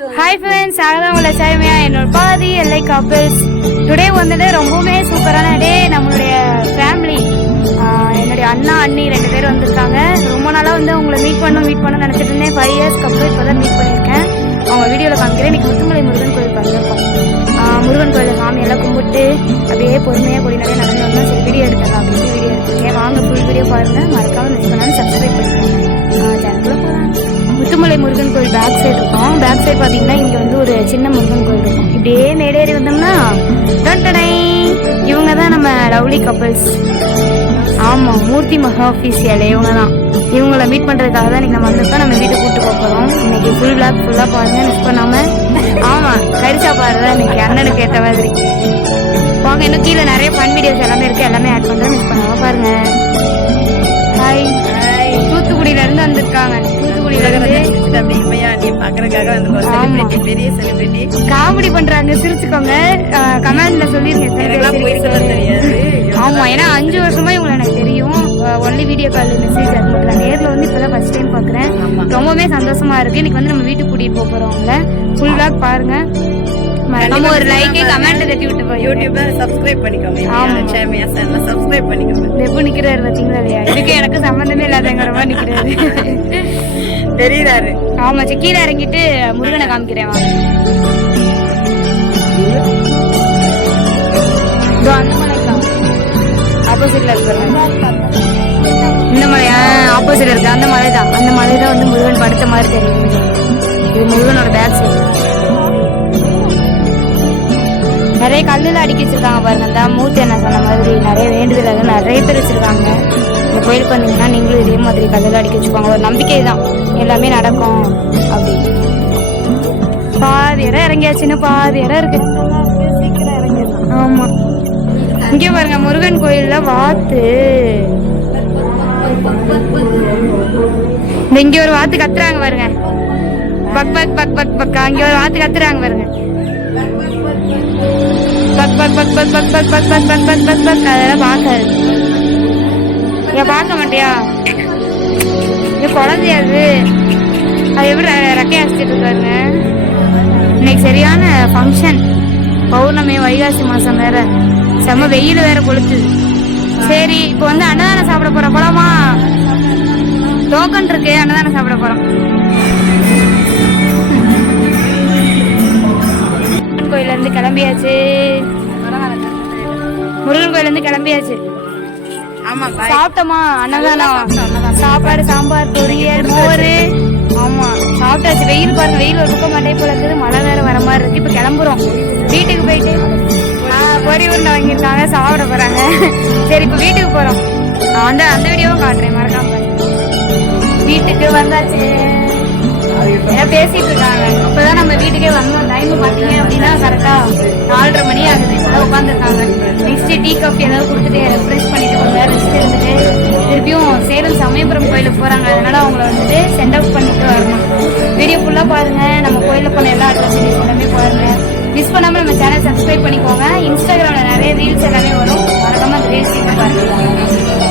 Hi friends அதான் உங்களை சேமியா என்னோட பாதி எல்லை கப்பிள்ஸ் டுடே வந்துட்டு ரொம்பவுமே சூப்பரான டே நம்மளுடைய ஃபேமிலி என்னுடைய அண்ணா அண்ணி ரெண்டு பேர் வந்திருக்காங்க. ரொம்ப நாளாக வந்து உங்களை மீட் பண்ணணும் மீட் பண்ண நினச்சிட்டு இருந்தேன். ஃபைவ் இயர்ஸ்க்கு அப்புறம் இப்போ தான் மீட் பண்ணியிருக்கேன். அவங்க வீடியோவில் காமிக்கிறேன். இன்றைக்கி முத்துமலை முருகன் கோயில் வந்திருக்கோம் முருகன் கோயில் சாமி எல்லாம் கும்பிட்டு அப்படியே பொறுமையாக கொடி நிறைய நடந்து வந்தோம். சரி வீடியோ எடுக்கலாம் அப்படின்னு வீடியோ எடுத்துருக்கேன். வாங்க ஃபுல் வீடியோ பாருங்கள் மறக்காமல் மிஸ் பண்ணாலும் சப்ஸ்கிரைப் பண்ணுங்கள் முருகன் கோயில் பேக் சைடு இருக்கும். பேக் சைடு பார்த்தீங்கன்னா இங்கே வந்து ஒரு சின்ன முருகன் கோயில் இருக்கும். இப்படியே மேடேறி வந்தோம்னா டன் இவங்க தான் நம்ம லவ்லி கப்பல்ஸ் ஆமாம் மூர்த்தி மகா ஆஃபீஸியல் இவங்க தான் இவங்கள மீட் பண்ணுறதுக்காக தான் இன்றைக்கி நம்ம வந்திருக்கோம். நம்ம வீட்டுக்கு கூட்டு போகிறோம் இன்னைக்கு ஃபுல் பிளாக் ஃபுல்லாக பாருங்க மிஸ் பண்ணாமல் ஆமாம் கரிசா பாரு தான் இன்னைக்கு அண்ணனுக்கு ஏற்ற மாதிரி. வாங்க இன்னும் கீழே நிறைய ஃபன் வீடியோஸ் எல்லாமே இருக்குது எல்லாமே ஆட் பண்ணுறேன் மிஸ் பண்ணாமல் பாருங்கள் ஹாய் வந்திருக்காங்க. தூத்துக்குடி தம்பி உண்மையாண்டி பாக்குறதுக்காக வந்திருக்கோம் பெரிய செலிபிரிட்டி காமெடி பண்றாங்க சிரிச்சுக்கோங்க. கமெண்ட்ல சொல்லிருக்கேன் ஆமா ஏன்னா அஞ்சு வருஷமா இவங்களை எனக்கு தெரியும். ஒன்லி வீடியோ கால் மெசேஜ் அனுப்பல நேரில் வந்து இப்போதான் ஃபர்ஸ்ட் டைம் பார்க்குறேன் ரொம்பவே சந்தோஷமா இருக்கு. இன்னைக்கு வந்து நம்ம வீட்டுக்கு கூட்டிட்டு போகிறோம்ல ஃபுல் பேக் பாருங்க. நம்ம ஒரு லைக்கே கமெண்ட் தட்டி விட்டு போய் யூடியூப்ல சப்ஸ்கிரைப் பண்ணிக்கோங்க. ஆமா. சேமியா சேனல் சப்ஸ்கிரைப் பண்ணிக்கோங்க. எப்போ நிக்கிறாரு பாத்தீங்களா இல்லையா? இதுக்கு எனக்கு சம்மந்தமே இல்லாதங்கிற மாதிரி நிக்கிறாரு. தெரியுறாரு ஆமா சரி கீழே இறங்கிட்டு முருகனை காமிக்கிறேன் வாங்க. அந்த மலை ஆப்போசிட்ல இருக்கிறாங்க இந்த மலை ஆப்போசிட்ல இருக்கு. அந்த மலை தான். அந்த மலை தான் வந்து முருகன் படுத்த மாதிரி தெரியும் இது முருகனோட பேக் சைடு நிறைய கல்லுல அடுக்கி வச்சிருக்காங்க பாருங்க. இந்த மூர்த்தி என்ன சொன்ன மாதிரி நிறைய வேண்டுதல் நிறைய பேர் வச்சிருக்காங்க. இந்த கோயிலுக்கு வந்தீங்கன்னா நீங்களும் இதே மாதிரி கல்லுல அடுக்கி வச்சுக்கோங்க. ஒரு நம்பிக்கை தான். எல்லாமே நடக்கும் அப்படி. பாதி இடம் இறங்கியாச்சு இன்னும் பாதி இடம் இருக்கு. ஆமா. இங்க பாருங்க முருகன் கோயில்ல வாத்து. இந்த இங்க ஒரு வாத்து கத்துறாங்க பாருங்க. பக் பக் பக் பக் பக்கா இங்க ஒரு வாத்து கத்துறாங்க பாருங்க. பக் பக் பக் பக் பக் பக் பக் பக் பக் பக் பக் அதெல்லாம் பார்க்காது ஏன் பார்க்க மாட்டியா இது குழந்தையா அது அது எப்படி ரெ- ரெக்கைய அடிச்சிட்டு இருக்காருங்க இன்னைக்கு சரியான ஃபங்க்ஷன் பௌர்ணமி வைகாசி மாதம் வேற செம்ம வெயில் வேற கொளுத்துது சரி இப்போ வந்து அன்னதானம் சாப்பிட போறோம் போலாமா டோக்கன் இருக்கு அன்னதானம் சாப்பிட போகிறோம் முருகன் கோயில்ல இருந்து கிளம்பியாச்சு முருகன் கோயில்ல இருந்து கிளம்பியாச்சு ஆமா பாய் சாப்பிட்டோமா அன்னதானம். சாப்பாடு சாம்பார் பொரியல் மோர். ஆமா சாப்பிட்டாச்சு. வெயில் பாருங்க வெயில் ஒரு பக்கம் மண்டை போல இருக்குது. மழை வேற வர மாதிரி இருக்கு. இப்ப கிளம்புறோம். வீட்டுக்கு போயிட்டு பொரி உருண்டை வாங்கியிருக்காங்க. சாப்பிட போறாங்க. சரி இப்ப வீட்டுக்கு போறோம். நான் அந்த அந்த வீடியோவும் காட்டுறேன். மறக்காம. வீட்டுக்கு வந்தாச்சு. பேசிட்டு இருக்காங்க. இப்பதான் நம்ம வீட்டுக்கே வந்தோம். டைம் பாத்தீங்க அப்படின்னா கரெக்டா நாலரை மணி ஆகுது. உட்காந்துருக்காங்க நெக்ஸ்ட் டீ காஃபி ஏதாவது கொடுத்துட்டு ரெஃப்ரெஷ் பண்ணிட்டு கொஞ்சம் நேரம் ரெஸ்ட் இருந்துட்டு திருப்பியும் சேலம் சமயபுரம் கோயிலுக்கு போறாங்க. அதனால அவங்கள வந்துட்டு சென்ட் அவுட் பண்ணிட்டு வரணும். வீடியோ ஃபுல்லா பாருங்க. நம்ம கோயிலுக்கு போன எல்லா அட்ரஸ் எல்லாமே பாருங்க மிஸ் பண்ணாம நம்ம சேனல் சப்ஸ்கிரைப் பண்ணிக்கோங்க. இன்ஸ்டாகிராம்ல நிறைய ரீல்ஸ் எல்லாமே வரும். மறக்காம அந்த ரீல்ஸ் பாருங்க.